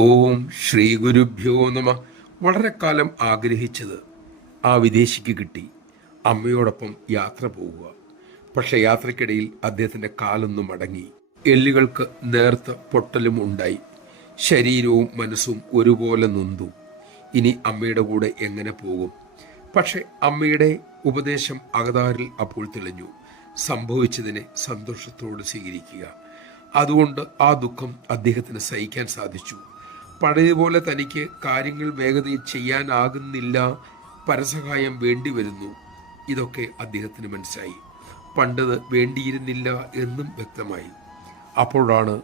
ഓം ശ്രീ ഗുരുഭ്യോ നമ. വളരെ കാലം ആഗ്രഹിച്ചത് ആ വിദേശിക്ക് കിട്ടി. അമ്മയോടൊപ്പം യാത്ര പോവുക. പക്ഷെ യാത്രക്കിടയിൽ അദ്ദേഹത്തിൻ്റെ കാലൊന്നും മടങ്ങി. എല്ലുകൾക്ക് നേർത്ത പൊട്ടലും ഉണ്ടായി. ശരീരവും മനസ്സും ഒരുപോലെ നൊന്തു. ഇനി അമ്മയുടെ കൂടെ എങ്ങനെ പോകും? പക്ഷെ അമ്മയുടെ ഉപദേശം അകതാരിൽ അപ്പോൾ തെളിഞ്ഞു. സംഭവിച്ചതിനെ സന്തോഷത്തോട് സ്വീകരിക്കുക. അതുകൊണ്ട് ആ ദുഃഖം അദ്ദേഹത്തിന് സഹിക്കാൻ സാധിച്ചു. പഴയതുപോലെ തനിക്ക് കാര്യങ്ങൾ വേഗതയിൽ ചെയ്യാനാകുന്നില്ല, പരസഹായം വേണ്ടി വരുന്നു. ഇതൊക്കെ അദ്ദേഹത്തിന് മനസ്സിലായി. പണ്ടത് വേണ്ടിയിരുന്നില്ല എന്നും വ്യക്തമായി. അപ്പോഴാണ്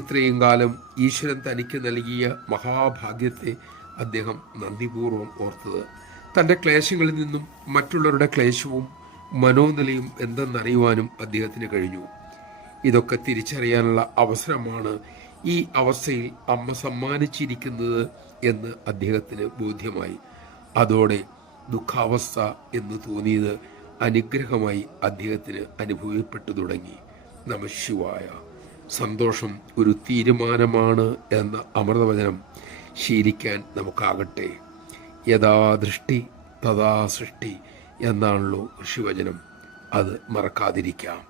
ഇത്രയും കാലം ഈശ്വരൻ തനിക്ക് നൽകിയ മഹാഭാഗ്യത്തെ അദ്ദേഹം നന്ദിപൂർവ്വം ഓർത്തത്. തൻ്റെ ക്ലേശങ്ങളിൽ നിന്നും മറ്റുള്ളവരുടെ ക്ലേശവും മനോനിലയും എന്തെന്നറിയുവാനും അദ്ദേഹത്തിന് കഴിഞ്ഞു. ഇതൊക്കെ തിരിച്ചറിയാനുള്ള അവസരമാണ് ഈ അവസ്ഥയിൽ അമ്മ സമ്മാനിച്ചിരിക്കുന്നത് എന്ന് അദ്ദേഹത്തിന് ബോധ്യമായി. അതോടെ ദുഃഖാവസ്ഥ എന്ന് തോന്നിയത് അനുഗ്രഹമായി അദ്ദേഹത്തിന് അനുഭവപ്പെട്ടു തുടങ്ങി. നമഃശിവായ. സന്തോഷം ഒരു തീരുമാനമാണ് എന്ന അമൃതവചനം ശീലിക്കാൻ നമുക്കാകട്ടെ. യഥാ ദൃഷ്ടി തഥാ സൃഷ്ടി എന്നാണല്ലോ ഋഷിവചനം. അത് മറക്കാതിരിക്കാം.